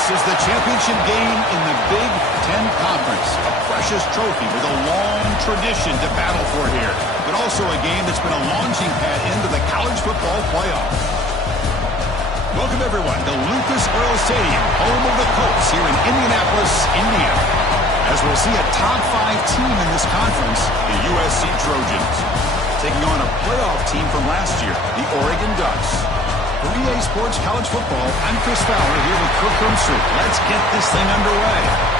This is the championship game in the Big Ten Conference. A precious trophy with a long tradition to battle for here. But also a game that's been a launching pad into the college football playoff. Welcome, everyone, to Lucas Oil Stadium, home of the Colts here in Indianapolis, Indiana. As we'll see a top 5 team in this conference, the USC Trojans, taking on a playoff team from last year, the Oregon Ducks. For EA Sports College Football, I'm Chris Fowler here with Kirk Herbstreit. Let's get this thing underway.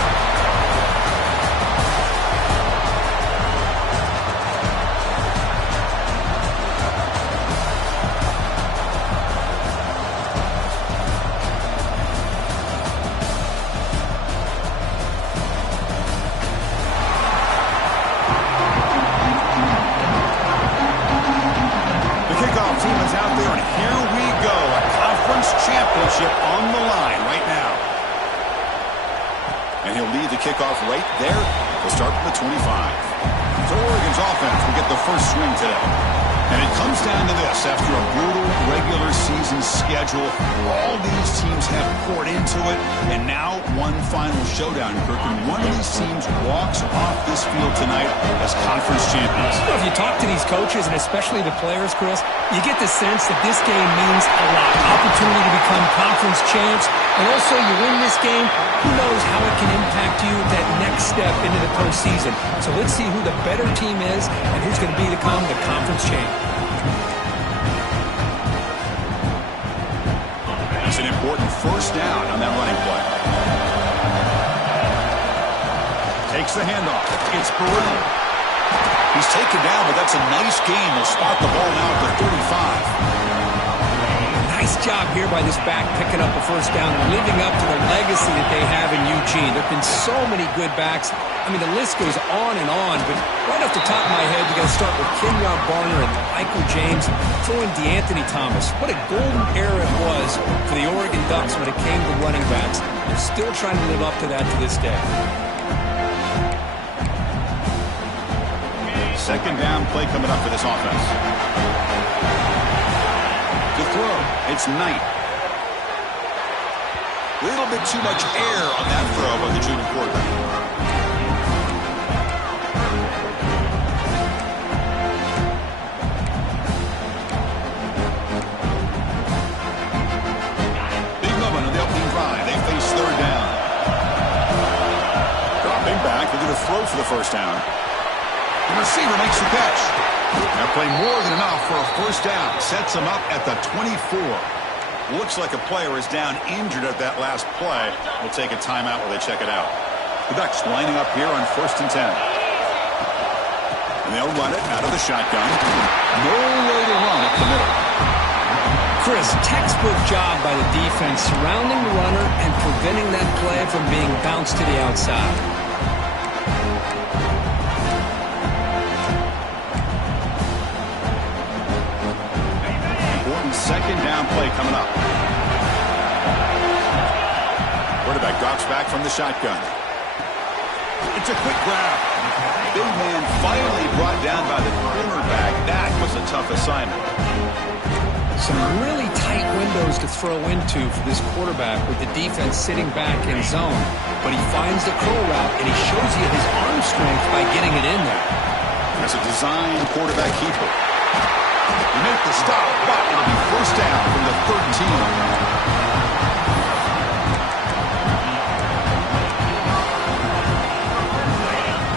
On the line right now. And he'll lead the kickoff right there. He'll start from the 25. So Oregon's offense will get the first swing today. And it comes down to this. After a brutal regular season schedule, all these teams have poured into it. And now one final showdown, Kirk. And one of these teams walks off this field tonight as conference champions. Well, if you talk to these coaches, and especially the players, Chris, you get the sense that this game means a lot. Opportunity to become conference champs. And also, you win this game, who knows how it can impact you that next step into the postseason. So let's see who the better team is and who's going to become the conference champ. It's an important first down on that running play. Takes the handoff. It's Peru. He's taken down, but that's a nice gain. They'll spot the ball now at the 35. Nice job here by this back picking up a first down and living up to the legacy that they have in Eugene. There have been so many good backs. I mean, the list goes on and on, but right off the top of my head, you got to start with Kenyon Barner and Michael James, throw in DeAnthony Thomas. What a golden era it was for the Oregon Ducks when it came to running backs. They're still trying to live up to that to this day. Second down play coming up for this offense. To throw, it's Knight. A little bit too much air on that throw by the junior quarterback. Big moment on the opening drive. They face third down. Dropping back, they're going to throw for the first down. The receiver makes the catch. That play more than enough for a first down. Sets him up at the 24. Looks like a player is down injured at that last play. We'll take a timeout while they check it out. The Ducks lining up here on 1st and 10. And they'll run it out of the shotgun. No way to run up the middle. Chris, textbook job by the defense surrounding the runner and preventing that play from being bounced to the outside. Second down play coming up. Quarterback drops back from the shotgun. It's a quick grab. Big man finally brought down by the cornerback. That was a tough assignment. Some really tight windows to throw into for this quarterback with the defense sitting back in zone. But he finds the curl route, and he shows you his arm strength by getting it in there. That's a design quarterback keeper. You make the stop, but it'll be first down from the 13.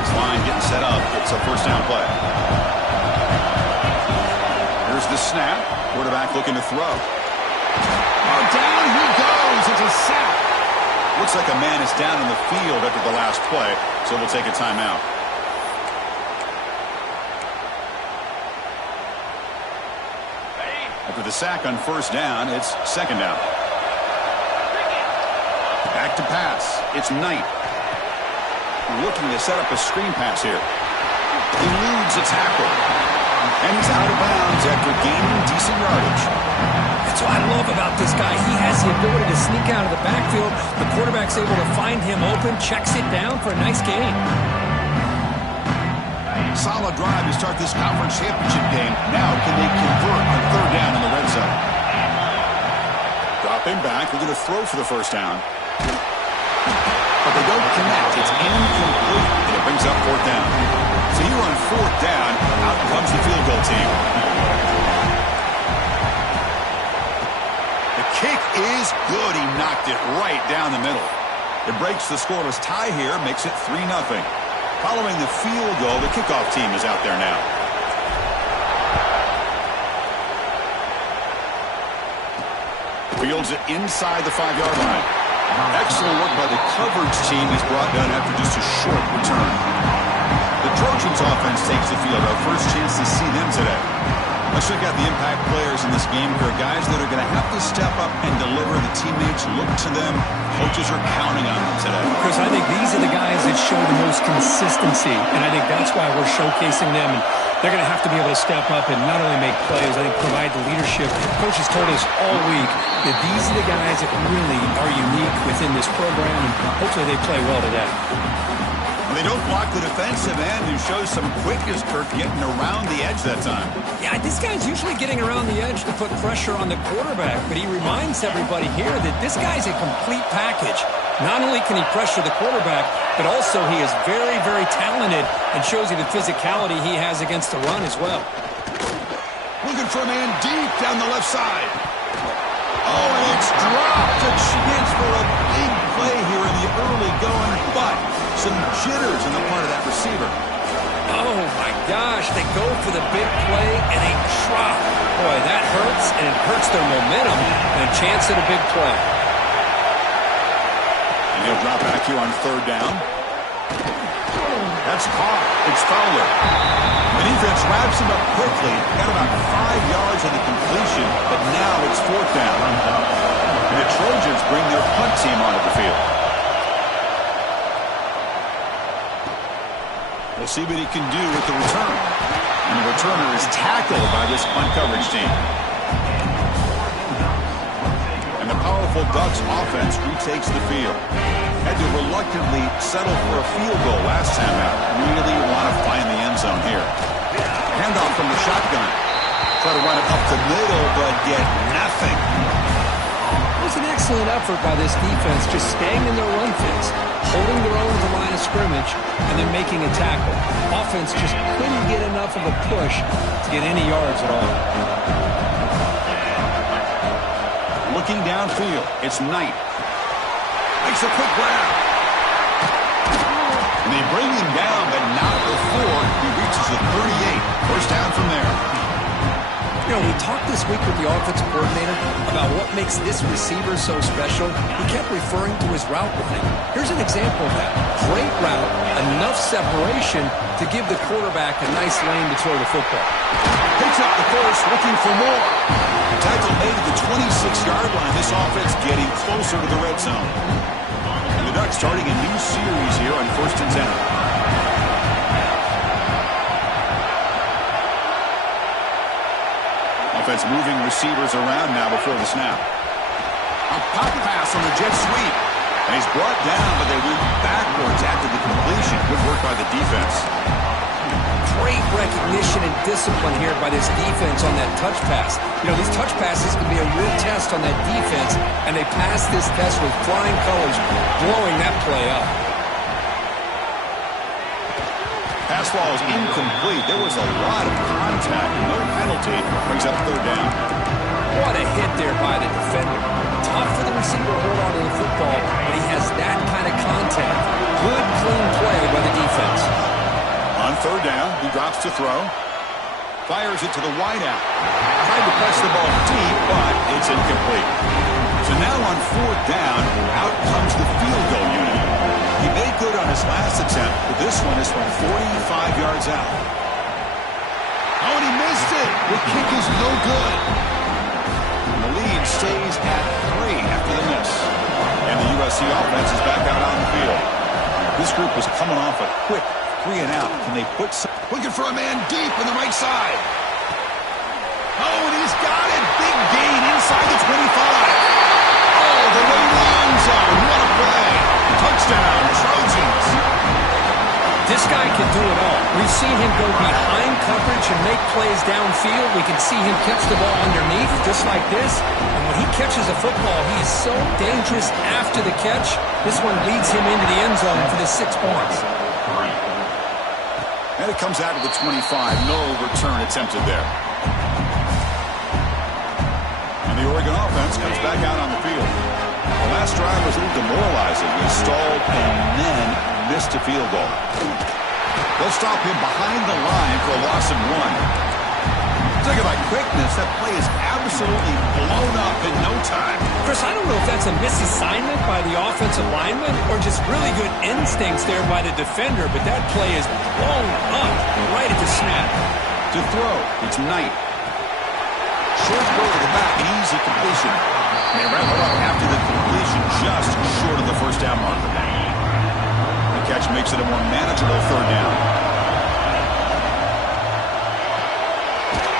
This line getting set up. It's a first down play. Here's the snap. Quarterback looking to throw. Oh, down he goes. It's a sack. Looks like a man is down in the field after the last play, so we'll take a timeout. After the sack on first down, it's second down. Back to pass. It's Knight. Looking to set up a screen pass here. Eludes a tackle. And he's out of bounds after gaining decent yardage. That's what I love about this guy. He has the ability to sneak out of the backfield. The quarterback's able to find him open, checks it down for a nice gain. Solid drive to start this conference championship game. Now can they convert on third down in the red zone? Dropping back. We're going to throw for the first down. but they don't connect. It's incomplete, and it brings up fourth down. So here on fourth down, out comes the field goal team. The kick is good. He knocked it right down the middle. It breaks the scoreless tie here, makes it 3-0. Following the field goal, the kickoff team is out there now. Fields it inside the 5-yard line. Excellent work by the coverage team. He's brought down after just a short return. The Trojans offense takes the field. Our first chance to see them today. Let's check out the impact players in this game. There are guys that are going to have to step up and deliver. The teammates look to them. Coaches are counting on them today. Chris, I think these are the guys that show the most consistency, and I think that's why we're showcasing them. And they're going to have to be able to step up and not only make plays, I think provide the leadership. Coaches told us all week that these are the guys that really are unique within this program, and hopefully they play well today. They don't block the defensive end, who shows some quickness, Kirk, getting around the edge that time. Yeah, this guy's usually getting around the edge to put pressure on the quarterback, but he reminds everybody here that this guy's a complete package. Not only can he pressure the quarterback, but also he is very, very talented and shows you the physicality he has against the run as well. Looking for a man deep down the left side. Oh, and it's dropped. A chance for a big play here in the early going, but some jitters on the part of that receiver. Oh, my gosh. They go for the big play, and they drop. Boy, that hurts, and it hurts their momentum, and a chance at a big play. And he'll drop back here on third down. That's caught. It's Fowler. The defense wraps him up quickly. Got about 5 yards on the completion, but now it's fourth down. And the Trojans bring their punt team onto the field. We'll see what he can do with the return. And the returner is tackled by this punt coverage team. And the powerful Ducks offense retakes the field. Had to reluctantly settle for a field goal last time out. Really want to find the end zone here. Handoff from the shotgun. Try to run it up the middle, but get nothing. It was an excellent effort by this defense, just staying in their run fence, holding their own at the line of scrimmage, and then making a tackle. Offense just couldn't get enough of a push to get any yards at all. Looking downfield, it's Knight. Makes a quick grab. And they bring him down, but not before he reaches the 38. First down from there. You know, we talked this week with the offensive coordinator about what makes this receiver so special. He kept referring to his route running. Here's an example of that. Great route, enough separation to give the quarterback a nice lane to throw the football. Picks up the course, looking for more. Tackle made at the 26-yard line. This offense getting closer to the red zone. And the Ducks starting a new series here on 1st and 10. Offense moving receivers around now before the snap. A pop pass on the jet sweep. And he's brought down, but they went backwards after the completion. Good work by the defense. Great recognition and discipline here by this defense on that touch pass. You know, these touch passes can be a real test on that defense, and they passed this test with flying colors, blowing that play up. Pass ball is incomplete. There was a lot of contact. No penalty. Brings up third down. What a hit there by the defender. Tough for the receiver to hold on to the football, but he has that kind of contact. Good, clean play by the defense. On third down, he drops to throw. Fires it to the wideout. Tried to press the ball deep, but it's incomplete. So now on fourth down, out comes the field goal unit. He made good on his last attempt, but this one is from 45 yards out. Oh, and he missed it. The kick is no good. And the lead stays at 3 after the miss. And the USC offense is back out on the field. This group was coming off a quick 3 and out. Can they put some... Looking for a man deep on the right side. Oh, and he's got it. Big gain inside the 25. Oh, the way to the end zone. What a play. Touchdown, Trojans. This guy can do it all. We've seen him go behind coverage and make plays downfield. We can see him catch the ball underneath, just like this. And when he catches a football, he is so dangerous after the catch. This one leads him into the end zone for the 6 points. And it comes out to the 25. No return attempted there. And the Oregon offense comes back out on the field. The last drive was a little demoralizing. They stalled and then missed a field goal. They'll stop him behind the line for a loss of 1. Talk about quickness. That play is absolutely blown up in no time. Chris, I don't know if that's a misassignment by the offensive lineman or just really good instincts there by the defender, but that play is blown up right at the snap. To throw, it's Knight. Short throw to the back, an easy completion. They wrap it up after the completion, just short of the first down marker. The catch makes it a more manageable third down.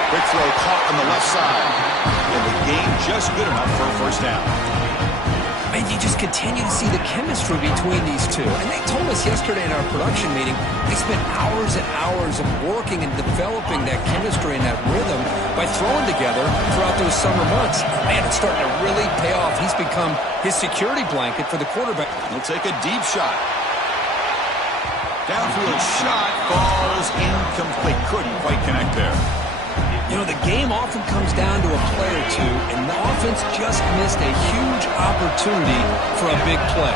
Quick throw caught on the left side. And the game just good enough for a first down. And you just continue to see the chemistry between these two. And they told us yesterday in our production meeting, they spent hours and hours of working and developing that chemistry and that rhythm by throwing together throughout those summer months. Man, it's starting to really pay off. He's become his security blanket for the quarterback. He'll take a deep shot. Downfield shot falls incomplete. Couldn't quite connect there. You know, the game often comes down to a play or two, and the offense just missed a huge opportunity for a big play.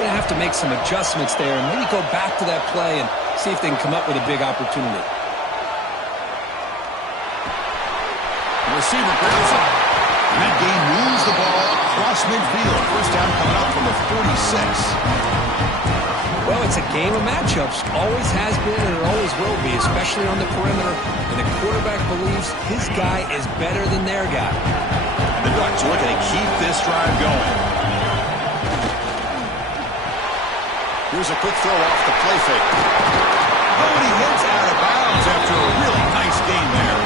They're going to have to make some adjustments there and maybe go back to that play and see if they can come up with a big opportunity. The receiver grabs it. And that game moves the ball across midfield. First down coming up from the 46. Well, it's a game of matchups. Always has been and it always will be, especially on the perimeter. And the quarterback believes his guy is better than their guy. And the Ducks looking to keep this drive going. Here's a quick throw off the play fake. Oh, and he hits out of bounds after a really nice game there.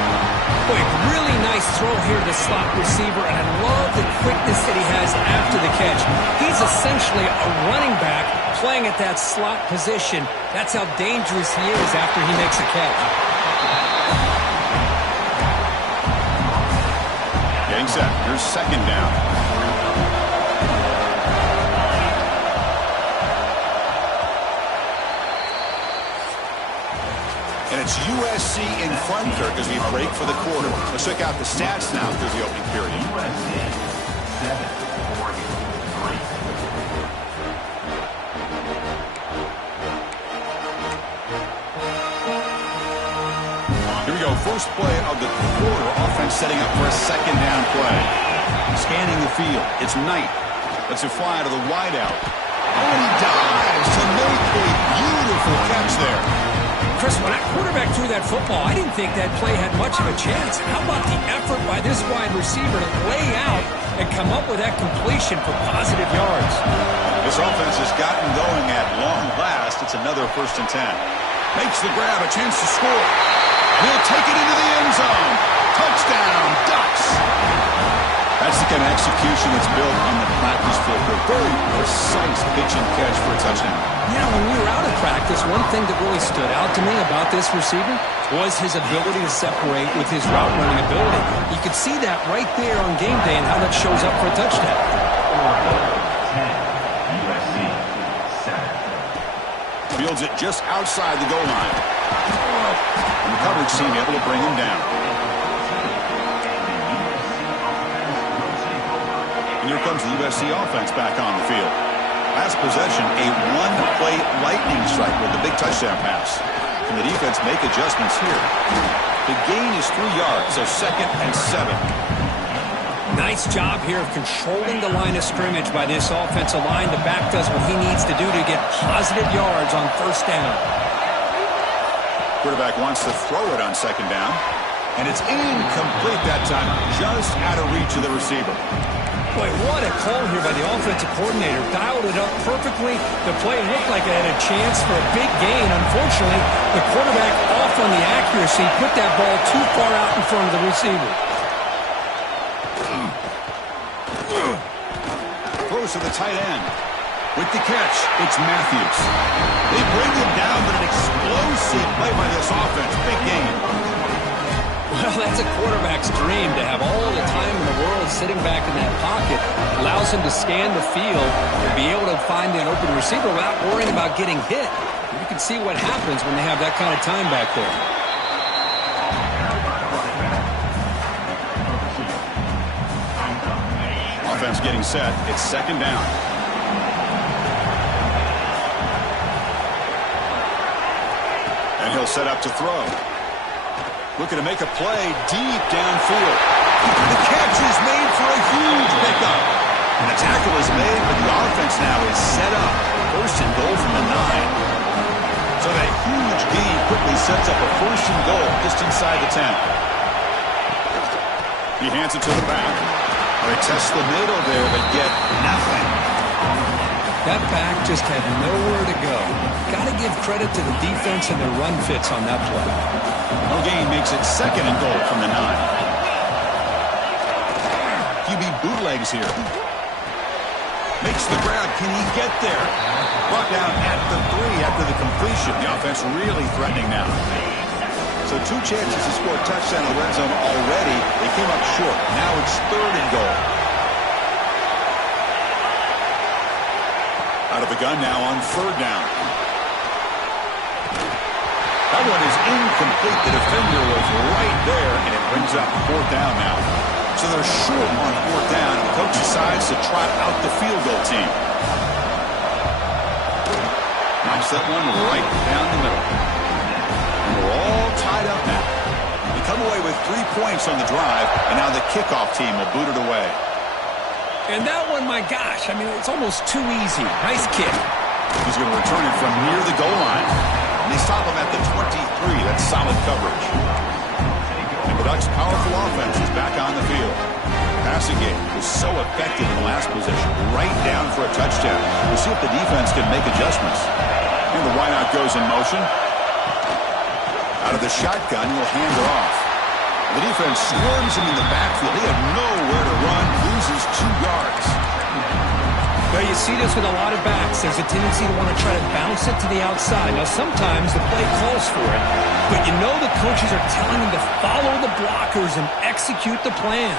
Boy, really nice throw here to the slot receiver, and I love the quickness that he has after the catch. He's essentially a running back playing at that slot position. That's how dangerous he is after he makes a catch. Getting set. Here's second down. And it's USC in front, Kirk, as we break for the quarter. Let's check out the stats now through the opening period. Here we go. First play of the quarter. Offense setting up for a second down play. Scanning the field. It's Knight. Lets it fly to the wideout. Oh, and he dives to make a beautiful catch there. Chris, when that quarterback threw that football, I didn't think that play had much of a chance. How about the effort by this wide receiver to lay out and come up with that completion for positive yards? This offense has gotten going at long last. It's another 1st and 10. Makes the grab, a chance to score. He'll take it into the end zone. Touchdown, Ducks. That's the kind of execution that's built on the practice field. A very precise pitch and catch for a touchdown. Yeah, when we were out of practice, one thing that really stood out to me about this receiver was his ability to separate with his route running ability. You could see that right there on game day and how that shows up for a touchdown. Fields it just outside the goal line. And the coverage team able to bring him down. And here comes the USC offense back on the field. Last possession, a one-play lightning strike with the big touchdown pass. Can the defense make adjustments here? The gain is 3 yards, so 2nd and 7. Nice job here of controlling the line of scrimmage by this offensive line. The back does what he needs to do to get positive yards on 1st down. Quarterback wants to throw it on 2nd down. And it's incomplete that time, just out of reach of the receiver. Boy, what a call here by the offensive coordinator. Dialed it up perfectly. The play looked like it had a chance for a big gain. Unfortunately, the quarterback off on the accuracy, put that ball too far out in front of the receiver. Throws to the tight end. With the catch, it's Matthews. They bring him down, but an explosive play by this offense. Big game. That's a quarterback's dream, to have all the time in the world sitting back in that pocket. Allows him to scan the field and be able to find an open receiver without worrying about getting hit. You can see what happens when they have that kind of time back there. Offense getting set. It's second down. And he'll set up to throw. Looking to make a play deep downfield. The catch is made for a huge pickup. And the tackle is made, but the offense now is set up. First and goal from the 9. So that huge gain quickly sets up a first and goal just inside the 10. He hands it to the back. They test the middle there, but get nothing. That back just had nowhere to go. Got to give credit to the defense and their run fits on that play. No gain makes it second and goal from the 9. QB bootlegs here. Makes the grab. Can he get there? Brought down at the 3 after the completion. The offense really threatening now. So 2 chances to score a touchdown in the red zone already. They came up short. Now it's third and goal. Out of the gun now on third down. That one is incomplete. The defender was right there, and it brings up fourth down now. So they're short on fourth down, and the coach decides to trot out the field goal team. Knocks that one right down the middle. And we're all tied up now. We come away with 3 points on the drive, and now the kickoff team will boot it away. And that one, my gosh, I mean, it's almost too easy. Nice kick. He's going to return it from near the goal line. And they stop him at the 23. That's solid coverage. And the Ducks' powerful offense is back on the field. Passing game was so effective in the last possession. Right down for a touchdown. We'll see if the defense can make adjustments. And the wideout goes in motion. Out of the shotgun, he'll hand it off. The defense swarms him in the backfield. He had nowhere to run. Loses 2 yards. Well, you see this with a lot of backs. There's a tendency to want to try to bounce it to the outside. Now, sometimes the play calls for it, but you know the coaches are telling them to follow the blockers and execute the plan.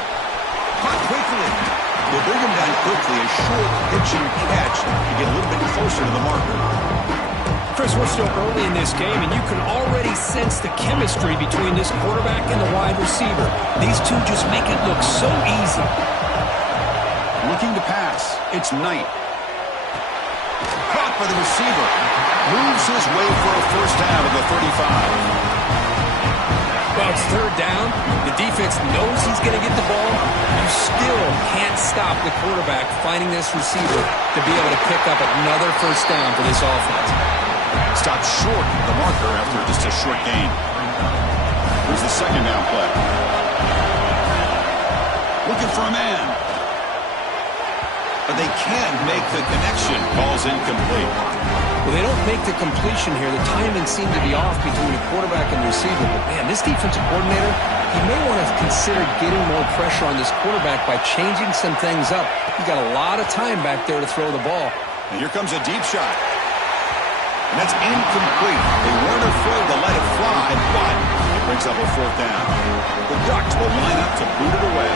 Caught quickly. They bring him down quickly. A short pitch and catch to get a little bit closer to the marker. Chris, we're still early in this game, and you can already sense the chemistry between this quarterback and the wide receiver. These two just make it look so easy. Looking to pass. It's Knight. Caught by the receiver. Moves his way for a first down at the 35. Well, it's third down. The defense knows he's going to get the ball. You still can't stop the quarterback finding this receiver to be able to pick up another first down for this offense. Stopped short of the marker after just a short gain. Here's the second down play. Looking for a man. But they can't make the connection. Ball's incomplete. Well, they don't make the completion here. The timing seemed to be off between the quarterback and the receiver. But, man, this defensive coordinator, he may want to consider getting more pressure on this quarterback by changing some things up. He's got a lot of time back there to throw the ball. And here comes a deep shot. And that's incomplete. They weren't afraid to let it fly, but it brings up a fourth down. The Ducks will line up to boot it away.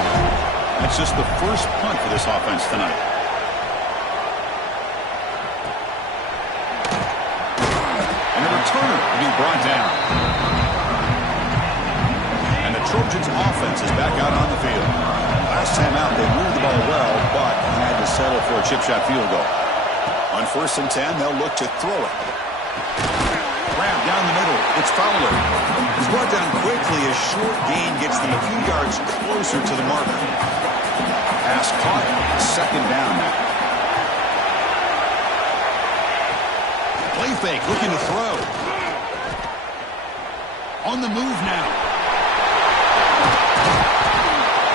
That's just the first punt for this offense tonight. And a returner to be brought down. And the Trojans' offense is back out on the field. Last time out, they moved the ball well, but had to settle for a chip shot field goal. On 1st and 10, they'll look to throw it. Grab down the middle. It's Fowler. He's brought down quickly. A short gain gets them a few yards closer to the marker. Pass caught. Second down now. Play fake, looking to throw. On the move now.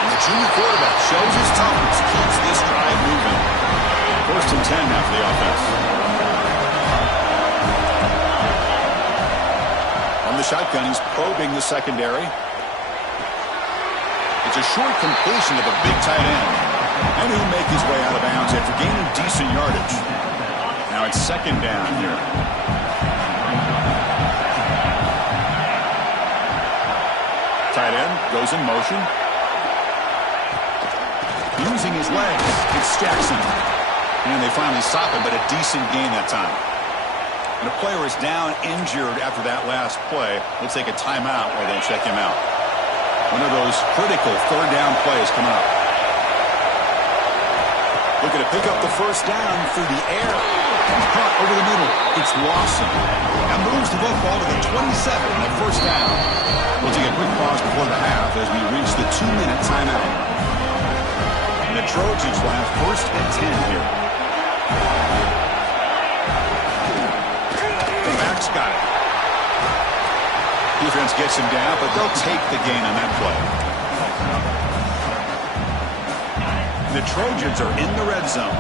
And the junior quarterback shows his toughness, keeps this drive moving. 1st and 10 now for the offense. On the shotgun, he's probing the secondary. It's a short completion to the big tight end. And he'll make his way out of bounds after gaining decent yardage. Now it's second down here. Tight end goes in motion. Using his legs. It's Jackson. And they finally stop him, but a decent gain that time. And a player is down injured after that last play. We'll take a timeout while they check him out. One of those critical third down plays coming up. Looking to pick up the first down through the air. Caught over the middle. It's Lawson. That moves the football to the 27 and a first down. We'll take a quick pause before the half as we reach the 2-minute timeout. And the Trojans will have first and 10 here. The back's got it. Defense gets him down, but they'll take the gain on that play. The Trojans are in the red zone.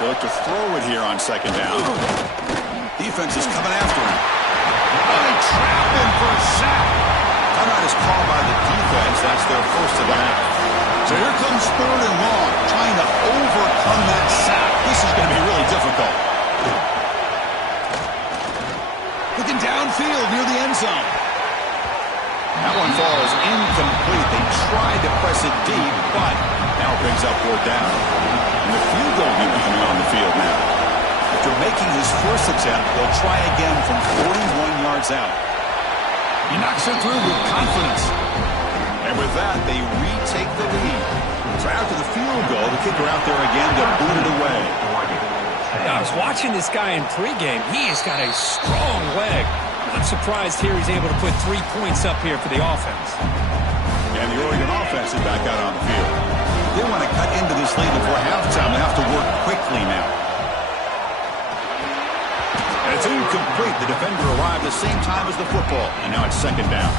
They look to throw it here on second down. Defense is coming after him. Oh, they trap him for a sack. Timeout is called by the defense. That's their first of the half. So here comes third and long, trying to overcome that sack. This is going to be really difficult. Looking downfield near the end zone. That one falls incomplete. They tried to press it deep, but now it brings up fourth down. And the field goal unit coming on the field now. After making his first attempt, they'll try again from 41 yards out. He knocks it through with confidence. And with that, they retake the lead. So after the field goal, the kicker out there again to boot it away. I was watching this guy in pregame. He has got a strong leg. I'm surprised here he's able to put 3 points up here for the offense. And the Oregon offense is back out on the field. They want to cut into this lead before halftime. They have to work quickly now. And it's incomplete. The defender arrived the same time as the football. And now it's second down.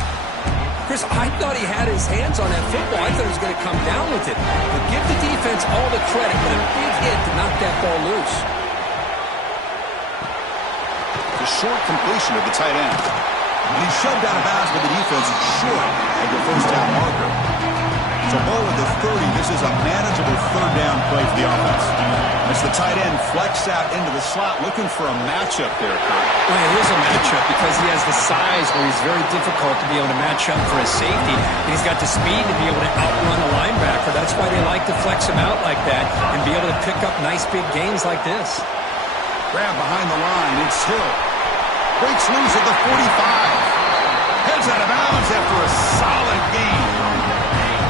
Chris, I thought he had his hands on that football. I thought he was going to come down with it. But give the defense all the credit with a big hit to knock that ball loose. The short completion of the tight end. And he's shoved out of bounds by the defense short of the first down marker. So ball at the 30. This is a manageable third down play for the offense. As the tight end flex out into the slot, looking for a matchup there, Kurt. Well, it is a matchup because he has the size where he's very difficult to be able to match up for his safety. And he's got the speed to be able to outrun a linebacker. That's why they like to flex him out like that and be able to pick up nice big gains like this. Grab behind the line. It's Hill. Breaks loose at the 45. Heads out of bounds after a solid gain.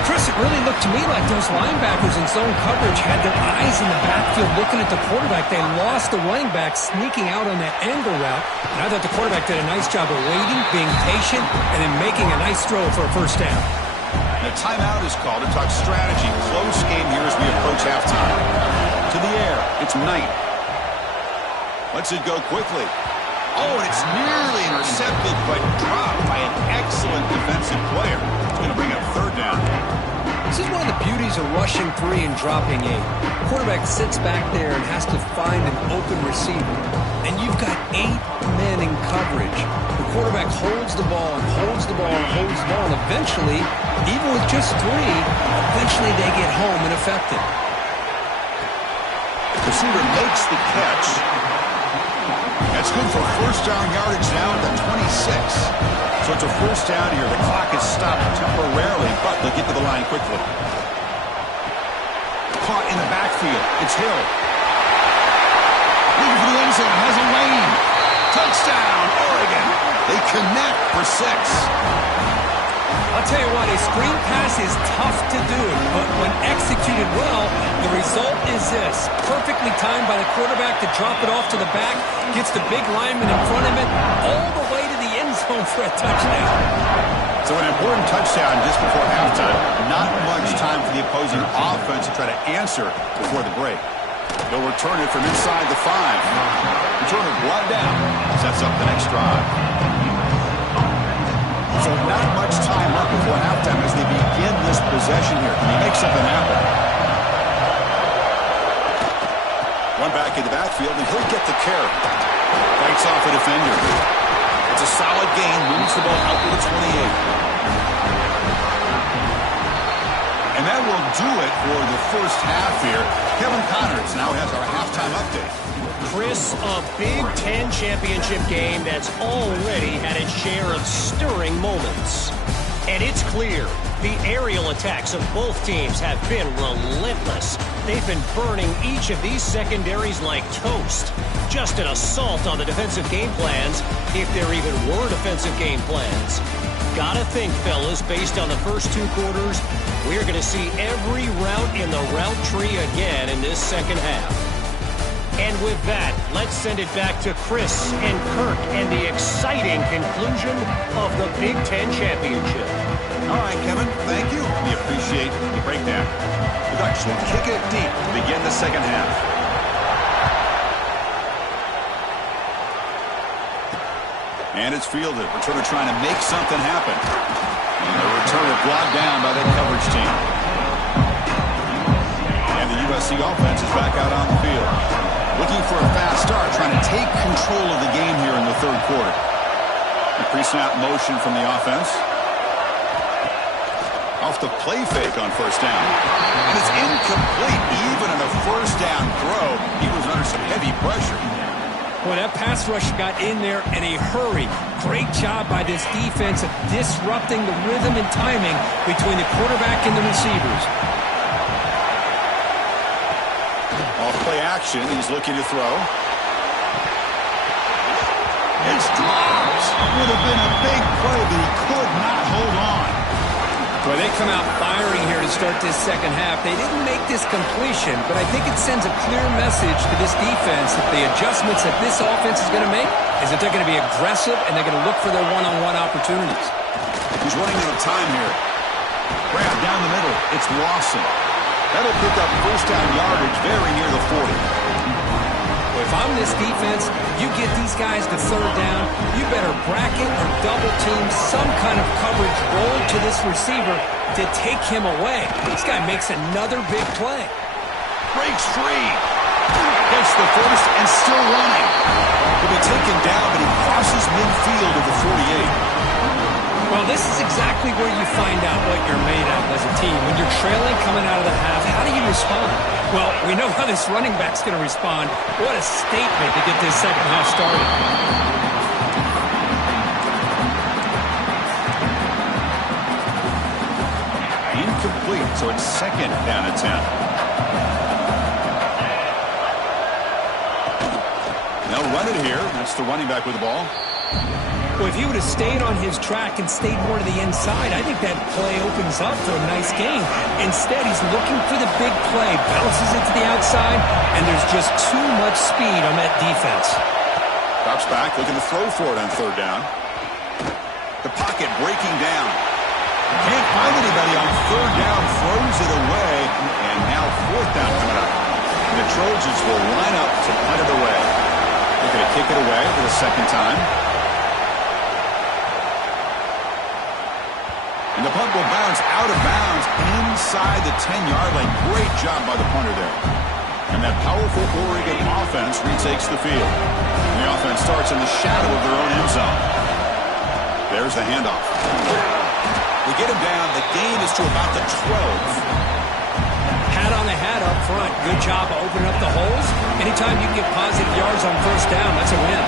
Chris, it really looked to me like those linebackers in zone coverage had their eyes in the backfield looking at the quarterback. They lost the running back sneaking out on that angle route. And I thought the quarterback did a nice job of waiting, being patient, and then making a nice throw for a first down. The timeout is called to talk strategy. Close game here as we approach halftime. To the air. It's Knight. Lets it go quickly. Oh, and it's nearly intercepted, but dropped by an excellent defensive player. It's going to bring up third down. This is one of the beauties of rushing 3 and dropping 8. The quarterback sits back there and has to find an open receiver. And you've got 8 men in coverage. The quarterback holds the ball and holds the ball and holds the ball. And eventually, even with just 3, eventually they get home and effective. The receiver makes the catch. That's good for first down yardage now at the 26. So it's a first down here. The clock is stopped temporarily, but they'll get to the line quickly. Caught in the backfield. It's Hill. Looking for the end zone. Has a lane. Touchdown, Oregon. They connect for 6. I'll tell you what, a screen pass is tough to do, but when executed well, the result is this. Perfectly timed by the quarterback to drop it off to the back, gets the big lineman in front of it, all the way to the end zone for a touchdown. So an important touchdown just before halftime. Not much time for the opposing offense to try to answer before the break. They'll return it from inside the 5. Returner brought down. Sets up the next drive. So not much time left before halftime as they begin this possession here. Can he make something happen? One back in the backfield, and he'll get the carry. Fights off a defender. It's a solid gain. Moves the ball out to the 28. And that will do it for the first half here. Kevin Connors now has our halftime update. Chris, a Big Ten championship game that's already had its share of stirring moments. And it's clear, the aerial attacks of both teams have been relentless. They've been burning each of these secondaries like toast. Just an assault on the defensive game plans, if there even were defensive game plans. Gotta think, fellas, based on the first two quarters, we're going to see every route in the route tree again in this second half. And with that, let's send it back to Chris and Kirk and the exciting conclusion of the Big Ten Championship. All right, Kevin, thank you. We appreciate the breakdown. The Ducks will kick it deep to begin the second half. And it's fielded. Returner trying to make something happen. And the returner blocked down by that coverage team. And the USC offense is back out on the field. Looking for a fast start, trying to take control of the game here in the third quarter. A pre-snap motion from the offense. Off the play fake on first down. And it's incomplete. Even in a first down throw, he was under some heavy pressure. Well, that pass rush got in there in a hurry. Great job by this defense of disrupting the rhythm and timing between the quarterback and the receivers. Off play action, he's looking to throw. It's dropped. Would have been a big play, but he could not hold on. Well, they come out firing here to start this second half. They didn't make this completion, but I think it sends a clear message to this defense that the adjustments that this offense is going to make is that they're going to be aggressive and they're going to look for their one-on-one opportunities. He's running out of time here. Grab down the middle. It's Lawson. That'll pick up first down yardage very near the 40. If I'm this defense, you get these guys to third down, you better bracket or double team some kind of coverage roll to this receiver to take him away. This guy makes another big play. Breaks free. Gets the first and still running. He'll be taken down, but he crosses midfield of the 48. Well, this is exactly where you find out what you're made of as a team. When you're trailing coming out of the half, how do you respond? Well, we know how this running back's going to respond. What a statement to get this second half started. Incomplete, so it's second down at 10. They'll run it here. That's the running back with the ball. Well, if he would have stayed on his track and stayed more to the inside, I think that play opens up for a nice game. Instead, he's looking for the big play, bounces it to the outside, and there's just too much speed on that defense. Drops back, looking to throw for it on third down. The pocket breaking down. Can't find anybody on third down, throws it away, and now fourth down coming up. And the Trojans will line up to punt it away. They're going to kick it away for the second time. And the punt will bounce out of bounds inside the 10-yard line. Great job by the punter there. And that powerful Oregon offense retakes the field. And the offense starts in the shadow of their own end zone. There's the handoff. We get him down. The gain is to about the 12. Hat on the hat up front. Good job of opening up the holes. Anytime you get positive yards on first down, that's a win.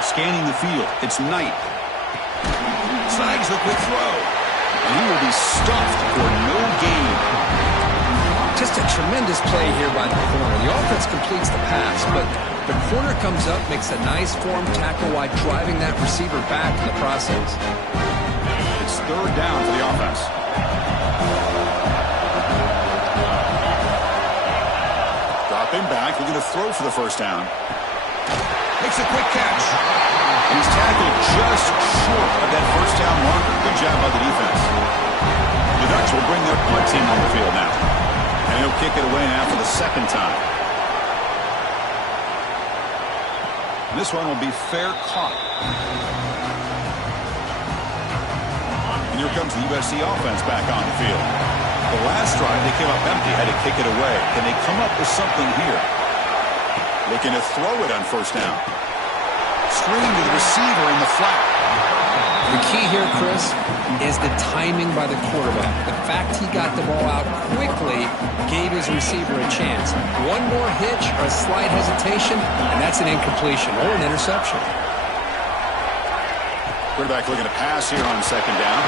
Scanning the field. It's Knight. Snags the quick throw. And he will be stuffed for no gain. Just a tremendous play here by the corner. The offense completes the pass, but the corner comes up, makes a nice form tackle while driving that receiver back in the process. It's third down for the offense. Dropping back, looking to throw for the first down. Makes a quick catch. And he's tackled just short of that first down marker. Good job by the defense. The Ducks will bring their punt team on the field now. And he'll kick it away now for the second time. And this one will be fair caught. And here comes the USC offense back on the field. The last drive, they came up empty, had to kick it away. Can they come up with something here? Looking to throw it on first down. Screen to the receiver in the flat. The key here, Chris, is the timing by the quarterback. The fact he got the ball out quickly gave his receiver a chance. One more hitch or a slight hesitation, and that's an incompletion or an interception. Quarterback looking to pass here on second down.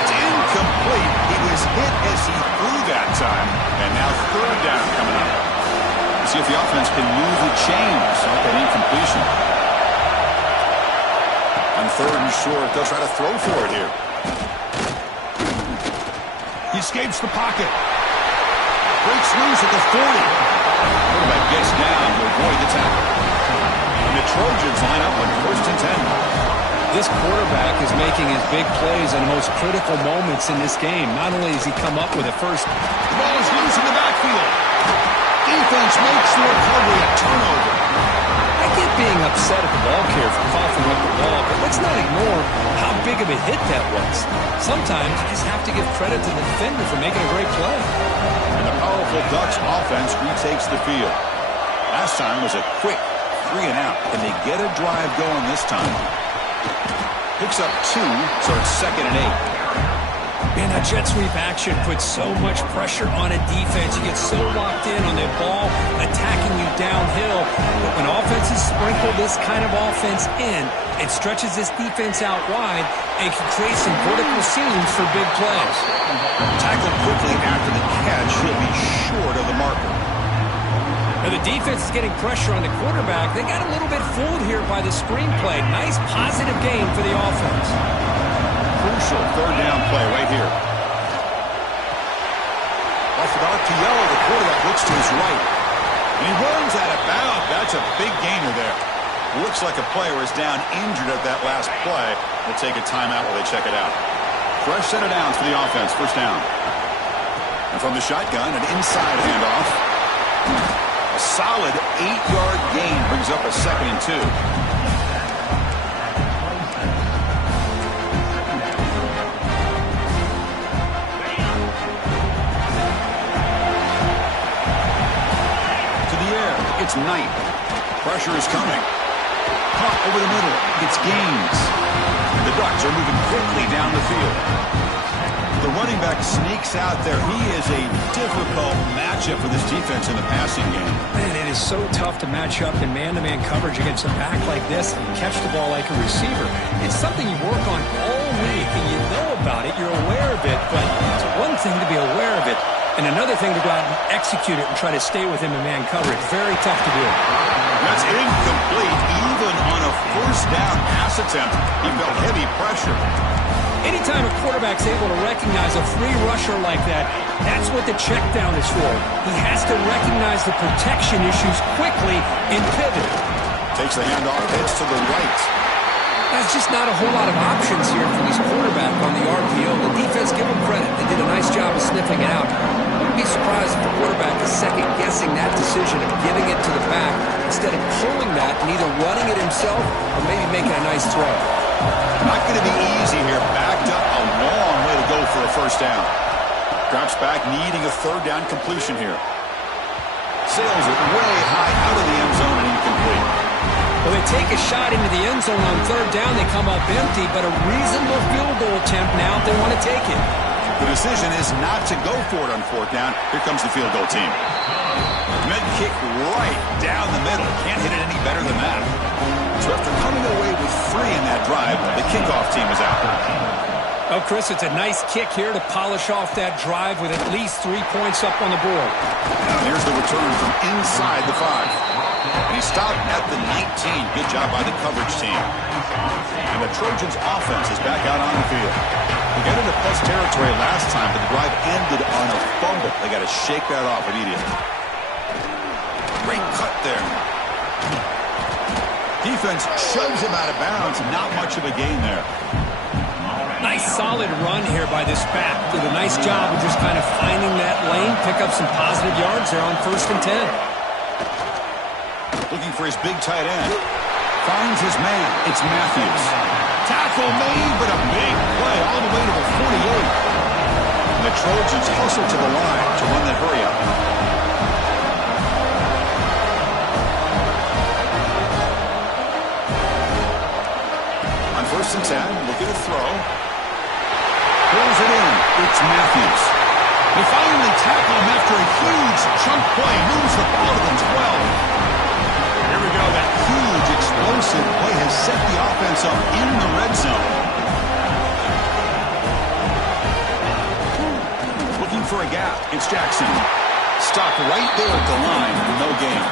It's incomplete. He was hit as he threw that time. And now third down coming up. Let's see if the offense can move the chains off that incompletion. On third and short, they'll try to throw for it here. He escapes the pocket. Breaks loose at the 40. Quarterback gets down to avoid the tackle. And the Trojans line up with first and 10. This quarterback is making his big plays in the most critical moments in this game. Not only has he come up with a first. The ball is loose in the backfield. Defense makes the recovery, a turnover. I get being upset at the ball carrier for coughing up the ball, but let's not ignore how big of a hit that was. Sometimes you just have to give credit to the defender for making a great play. And the powerful Ducks offense retakes the field. Last time was a quick 3 and out. Can they get a drive going this time? Picks up 2, so it's second and 8. Man, that jet sweep action puts so much pressure on a defense. You get so locked in on their ball attacking you downhill. But when offenses sprinkle this kind of offense in, it stretches this defense out wide and can create some vertical seams for big plays. Tackled quickly after the catch. He'll be short of the marker. Now the defense is getting pressure on the quarterback. They got a little bit fooled here by the screenplay. Nice positive game for the offense. Crucial third down play right here. Off about to yellow, the quarterback looks to his right. And he runs out of bounds. That's a big gainer there. Looks like a player is down injured at that last play. We'll take a timeout while they check it out. Fresh set of downs for the offense. First down. And from the shotgun, an inside handoff. A solid 8-yard gain brings up a second and 2. To the air, it's Knight. Pressure is coming. Caught over the middle. It's Gaines. The Ducks are moving quickly down the field. The running back sneaks out there. He is a difficult matchup for this defense in the passing game. Man, it is so tough to match up in man-to-man coverage against a back like this and catch the ball like a receiver. It's something you work on all week, and you know about it. You're aware of it, but it's one thing to be aware of it, and another thing to go out and execute it and try to stay with him in man coverage. Very tough to do. That's incomplete. Even on a first down pass attempt, he felt heavy pressure. Anytime a quarterback's able to recognize a free rusher like that, that's what the check down is for. He has to recognize the protection issues quickly and pivot. Takes the handoff, heads to the right. There's just not a whole lot of options here for this quarterback on the RPO. The defense, give him credit. They did a nice job of sniffing it out. I wouldn't be surprised if the quarterback is second-guessing that decision of giving it to the back instead of pulling that and either running it himself or maybe making a nice throw. Not going to be easy here. Backed up a long way to go for a first down. Drops back, needing a third down completion here. Sails it way high out of the end zone and incomplete. Well, they take a shot into the end zone on third down. They come up empty, but a reasonable field goal attempt now if they want to take it. The decision is not to go for it on fourth down. Here comes the field goal team. Med kick right down the middle. Can't hit it any better than that. So after coming away with 3 in that drive, the kickoff team is out. Oh, Chris, it's a nice kick here to polish off that drive with at least 3 points up on the board. Now here's the return from inside the 5. And he stopped at the 19. Good job by the coverage team. And the Trojans' offense is back out on the field. They got into plus territory last time, but the drive ended on a fumble. They got to shake that off immediately. Great cut there. Defense shoves him out of bounds. Not much of a gain there. Nice solid run here by this back. Did a nice job of just kind of finding that lane, pick up some positive yards there on first and 10. Looking for his big tight end. Finds his man. It's Matthews. Tackle made, but a big play all the way to the 48. And the Trojans hustle to the line to run that hurry up. On first and 10, look at a throw. Pulls it in. It's Matthews. They finally tackle him after a huge chunk play. Moves the ball to the 12. Here we go. That huge explosive play has set the offense up in the red zone. Looking for a gap. It's Jackson. Stopped right there at the line. No gain.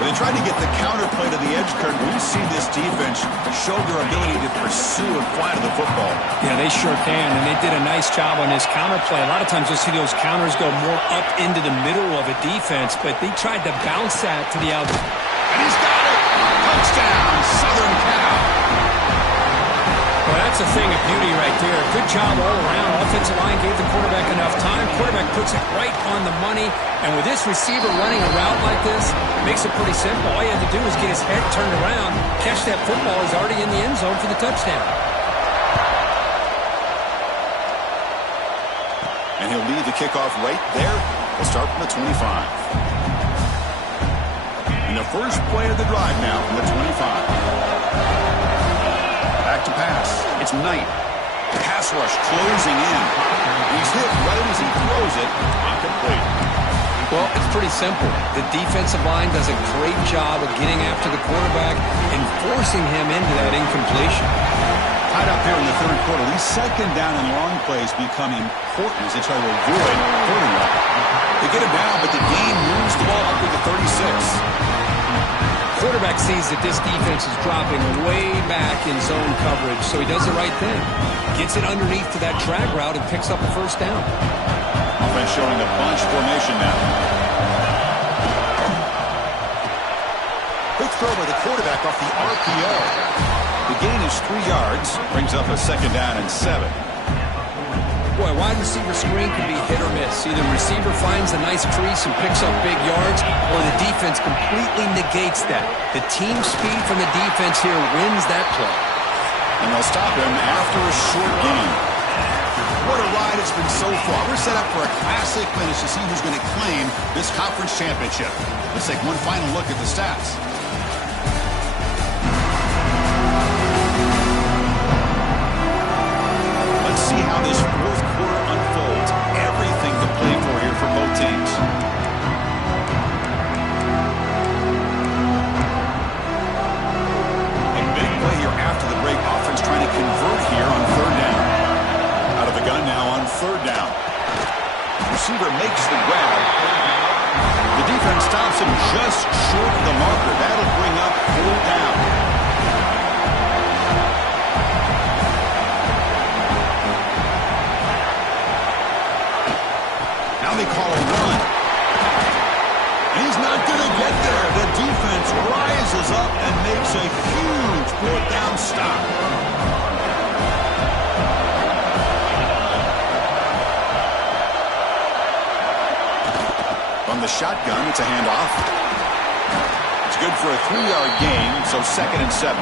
They tried to get the counter play to the edge, Kurt. We see this defense show their ability to pursue and fly to the football. Yeah, they sure can, and they did a nice job on this counter play. A lot of times you'll see those counters go more up into the middle of a defense, but they tried to bounce that to the outside. And he's got it! Touchdown, Southern Cal! Well, that's a thing of beauty right there. Good job all around. Offensive line gave the quarterback enough time. Quarterback puts it right on the money. And with this receiver running a route like this, it makes it pretty simple. All you have to do is get his head turned around, catch that football. He's already in the end zone for the touchdown. And he'll lead the kickoff right there. We'll start from the 25. And the first play of the drive now from the 25. Back to pass. It's Knight. Pass rush closing in. He's hit right as he throws it. Not complete. Well, it's pretty simple. The defensive line does a great job of getting after the quarterback and forcing him into that incompletion. Tied up here in the third quarter. These second down and long plays become important as they try to avoid third and long. They get him down, but the game moves the ball up to the 36. Quarterback sees that this defense is dropping way back in zone coverage, so he does the right thing. Gets it underneath to that drag route and picks up a first down. Offense showing a bunch formation now. Quick throw by the quarterback off the RPO. The gain is 3 yards, brings up a second down and 7. Boy, wide receiver screen can be hit or miss. Either receiver finds a nice crease and picks up big yards, or the defense completely negates that. The team speed from the defense here wins that play. And they'll stop him after a short gain. What a ride it's been so far. We're set up for a classic finish to see who's going to claim this conference championship. Let's take one final look at the stats. Let's see how this fourth quarter unfolds. Everything to play for here for both teams. A big play here after the break. Offense trying to convert here on third down. Out of the gun now on third down. Receiver makes the grab. The defense stops him just short of the marker. That'll bring up fourth down. Now they call a run. And he's not going to get there. The defense rises up and makes a huge fourth down stop. From the shotgun, it's a handoff. It's good for a 3-yard gain, so 2nd and 7.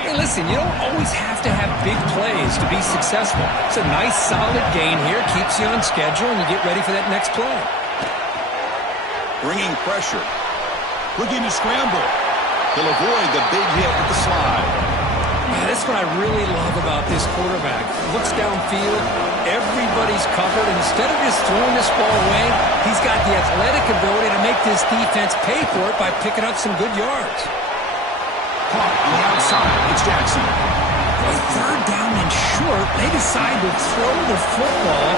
Hey, listen, you don't always have to have big plays to be successful. It's a nice, solid gain here. Keeps you on schedule, and you get ready for that next play. Bringing pressure. Looking to scramble. He'll avoid the big hit with the slide. Man, that's what I really love about this quarterback. Looks downfield. Everybody's covered. And instead of just throwing this ball away, he's got the athletic ability to make this defense pay for it by picking up some good yards. Caught on the outside. It's Jackson. With third down and short, they decide to throw the football,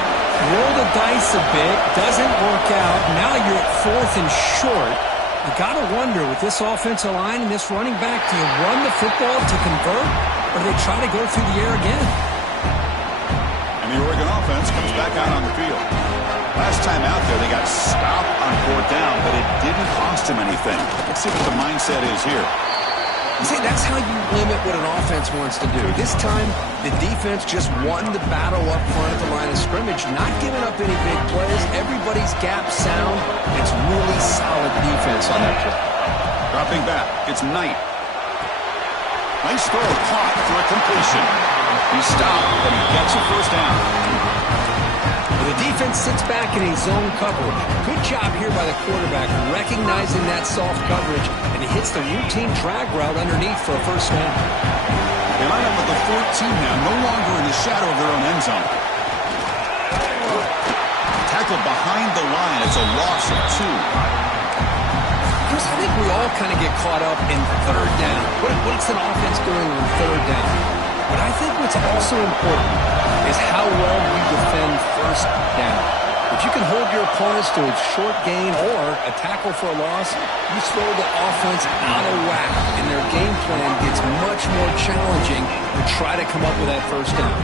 roll the dice a bit, doesn't work out. Now you're at 4th and short. You got to wonder, with this offensive line and this running back, do you run the football to convert, or do they try to go through the air again? And the Oregon offense comes back out on the field. Last time out there, they got stopped on 4th down, but it didn't cost them anything. Let's see what the mindset is here. See, that's how you limit what an offense wants to do. This time, the defense just won the battle up front at the line of scrimmage, not giving up any big plays. Everybody's gap sound. It's really solid defense on that play. Dropping back, it's Knight. Nice throw, caught for a completion. He stopped, but he gets a first down. The defense sits back in a zone coverage. Good job here by the quarterback, recognizing that soft coverage, and he hits the routine drag route underneath for a first down. They line up at the 14 now, no longer in the shadow of their own end zone. Tackled behind the line. It's a loss of 2. Chris, I think we all kind of get caught up in third down. What's an offense doing on third down? But I think what's also important is how well you defend first down. If you can hold your opponents to a short gain or a tackle for a loss, you throw the offense out of whack, and their game plan gets much more challenging to try to come up with that first down.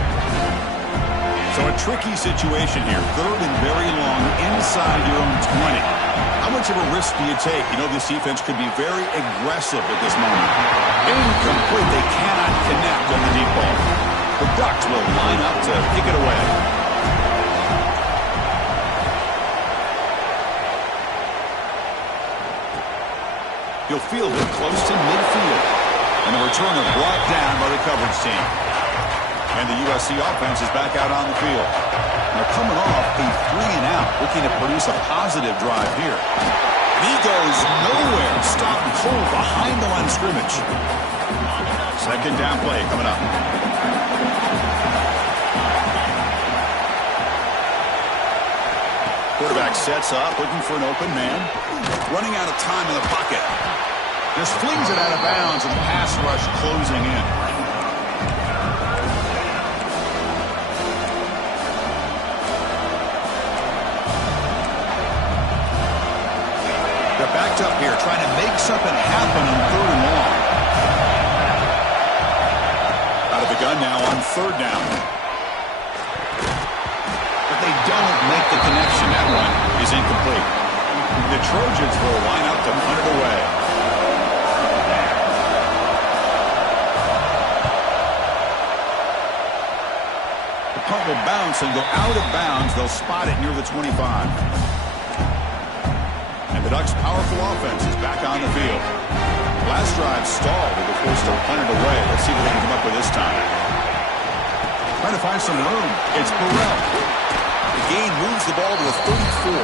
So a tricky situation here. Third and very long inside your own 20. How much of a risk do you take? You know, this defense could be very aggressive at this moment. Incomplete. They cannot connect on the deep ball. The Ducks will line up to kick it away. He'll field it close to midfield. And the returner brought down by the coverage team. And the USC offense is back out on the field. They're coming off a 3-and-out, looking to produce a positive drive here. And he goes nowhere. Stopped cold behind the line of scrimmage. Second down play coming up. Quarterback sets up, looking for an open man. Running out of time in the pocket. Just flings it out of bounds, and the pass rush closing in. They're backed up here, trying to make something happen on third and long. Out of the gun now on third down. But they don't make the connection. That one is incomplete. The Trojans will line up to punt it away. The punt will bounce and go out of bounds. They'll spot it near the 25. And the Ducks' powerful offense is back on the field. Last drive stalled. They were forced to punt it away. Let's see what they can come up with this time. Trying to find some room. It's Burrell. The gain moves the ball to the 34.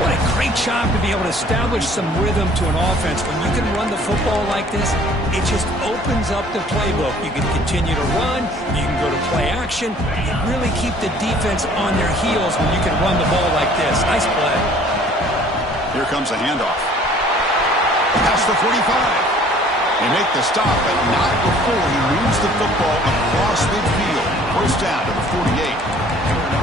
What a great job to be able to establish some rhythm to an offense. When you can run the football like this, it just opens up the playbook. You can continue to run. You can go to play action. You really keep the defense on their heels when you can run the ball like this. Nice play. Here comes a handoff. Past the 45. They make the stop, but not before he moves the football across midfield. First down to the 48.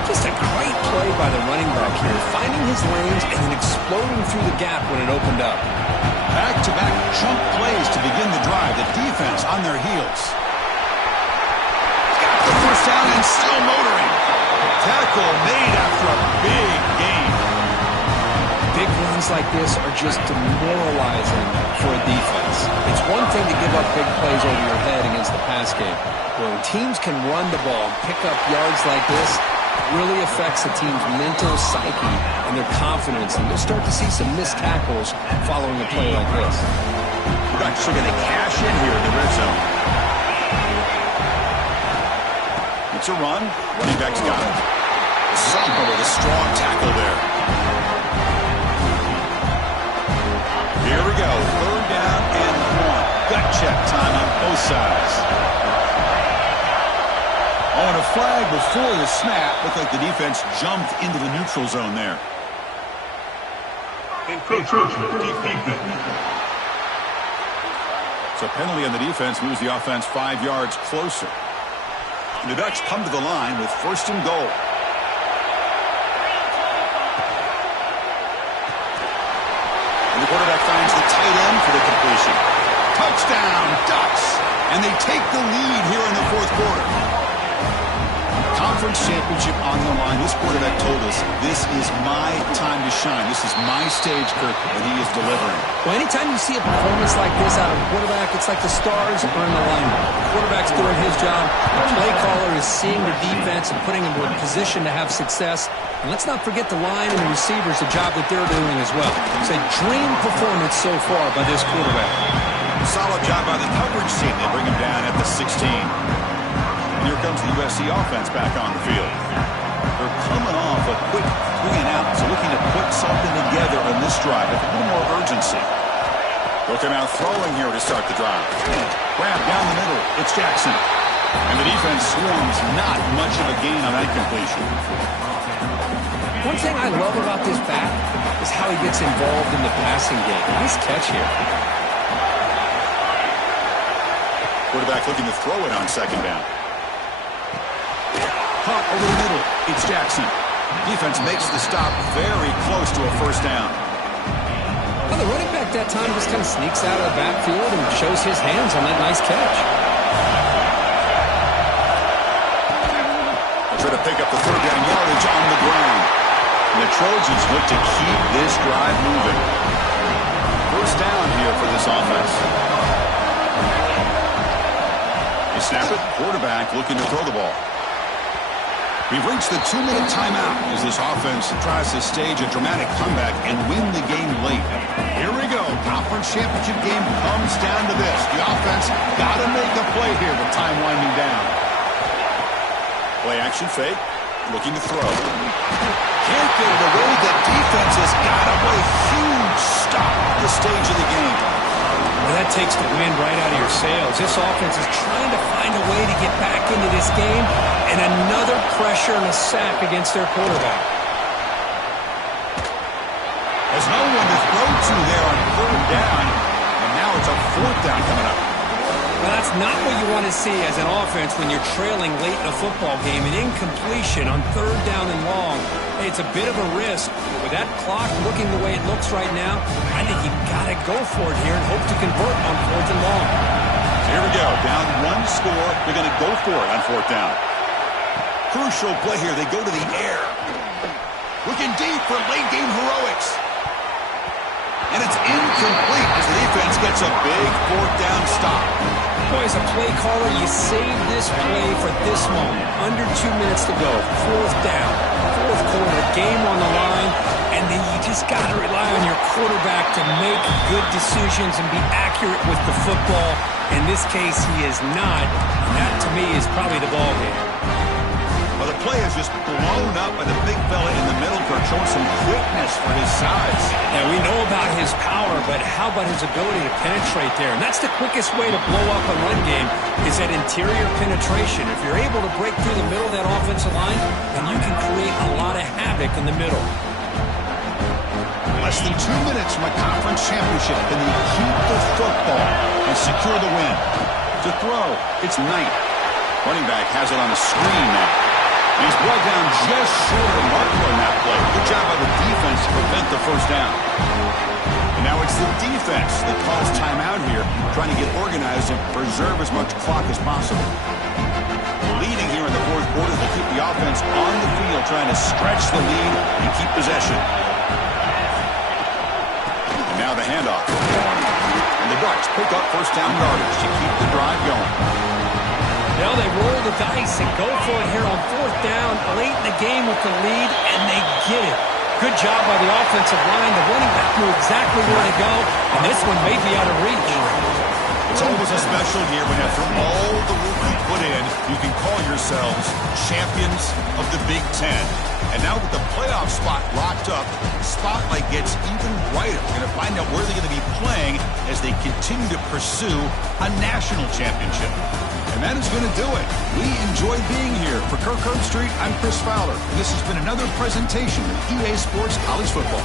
Just a great play by the running back here, finding his lanes and then exploding through the gap when it opened up. Back-to-back chunk plays to begin the drive. The defense on their heels. Got the first down and still motoring. Tackle made after a big gain. Big runs like this are just demoralizing for a defense. It's one thing to give up big plays over your head against the pass game. When teams can run the ball and pick up yards like this, it really affects the team's mental psyche and their confidence. And you'll start to see some missed tackles following a play like this. We're actually going to cash in here in the red zone. It's a run. Running back's got it. Zampa with a strong tackle there. Here we go. Third down and 1. Gut check time on both sides. Oh, and a flag before the snap. Looked like the defense jumped into the neutral zone there. So penalty on the defense moves the offense 5 yards closer. And the Ducks come to the line with first and goal. And the quarterback finds the tight end for the completion. Touchdown, Ducks! And they take the lead here in the fourth quarter. Conference championship on the line. This quarterback told us, this is my time to shine. This is my stage, Kirk, and he is delivering. Well, anytime you see a performance like this out of a quarterback, it's like the stars are in alignment. The quarterback's doing his job. The play caller is seeing the defense and putting him in a position to have success. And let's not forget the line and the receivers, the job that they're doing as well. It's a dream performance so far by this quarterback. Solid job by the coverage team. They bring him down at the 16. And here comes the USC offense back on the field. They're coming off a quick 3-and-out, so looking to put something together on this drive with a little more urgency. Looking out throwing here to start the drive. Grab down the middle. It's Jackson. And the defense swarms. Not much of a gain on that completion. One thing I love about this back is how he gets involved in the passing game. Nice catch here. Quarterback looking to throw it on second down. Hot over the middle. It's Jackson. Defense makes the stop very close to a first down. Well, the running back that time just kind of sneaks out of the backfield and shows his hands on that nice catch. They'll try to pick up the third down yardage on the ground. And the Trojans look to keep this drive moving. First down here for this offense. They snap it. Quarterback looking to throw the ball. We've reached the 2-minute timeout as this offense tries to stage a dramatic comeback and win the game late. Here we go. Conference championship game comes down to this. The offense got to make a play here with time winding down. Play action fake. Looking to throw. Can't get it away. The defense has got to play huge stop at the stage of the game. Well, that takes the wind right out of your sails. This offense is trying to find a way to get back into this game, and another pressure and a sack against their quarterback. There's no one to throw to there on third down, and now it's a fourth down coming up. Well, that's not what you want to see as an offense when you're trailing late in a football game. An incompletion on third down and long. Hey, it's a bit of a risk. But with that clock looking the way it looks right now, I think you've got to go for it here and hope to convert on fourth and long. So here we go. Down one score. They're going to go for it on fourth down. Crucial play here. They go to the air. Looking deep for late game heroics. And it's incomplete as the defense gets a big fourth down stop. Boy, as a play caller, you save this play for this moment. Under 2 minutes to go. Fourth down. Fourth quarter. Game on the line. And then you just got to rely on your quarterback to make good decisions and be accurate with the football. In this case, he is not. And that, to me, is probably the ball game. Well, the play is just blown up by the big fella in the middle for showing some quickness for his size. Yeah, we know about his power, but how about his ability to penetrate there? And that's the quickest way to blow up a run game is that interior penetration. If you're able to break through the middle of that offensive line, then you can create a lot of havoc in the middle. Less than 2 minutes from a conference championship. Can they keep the football and secure the win? To throw, it's Knight. Running back has it on the screen now. He's brought down just short of the marker on that play. Good job by the defense to prevent the first down. And now it's the defense that calls timeout here, trying to get organized and preserve as much clock as possible. Leading here in the fourth quarter, they keep the offense on the field, trying to stretch the lead and keep possession. And now the handoff. And the Ducks pick up first down yardage to keep the drive going. Now they roll the dice and go for it here on fourth down, late in the game with the lead, and they get it. Good job by the offensive line. The running back knew exactly where to go, and this one may be out of reach. It's always a special year when after all the work you put in, you can call yourselves champions of the Big Ten. And now with the playoff spot locked up, the spotlight gets even brighter. We're going to find out where they're going to be playing as they continue to pursue a national championship. And that is going to do it. We enjoy being here. For Kirk Herbstreit, I'm Chris Fowler. And this has been another presentation of EA Sports College Football.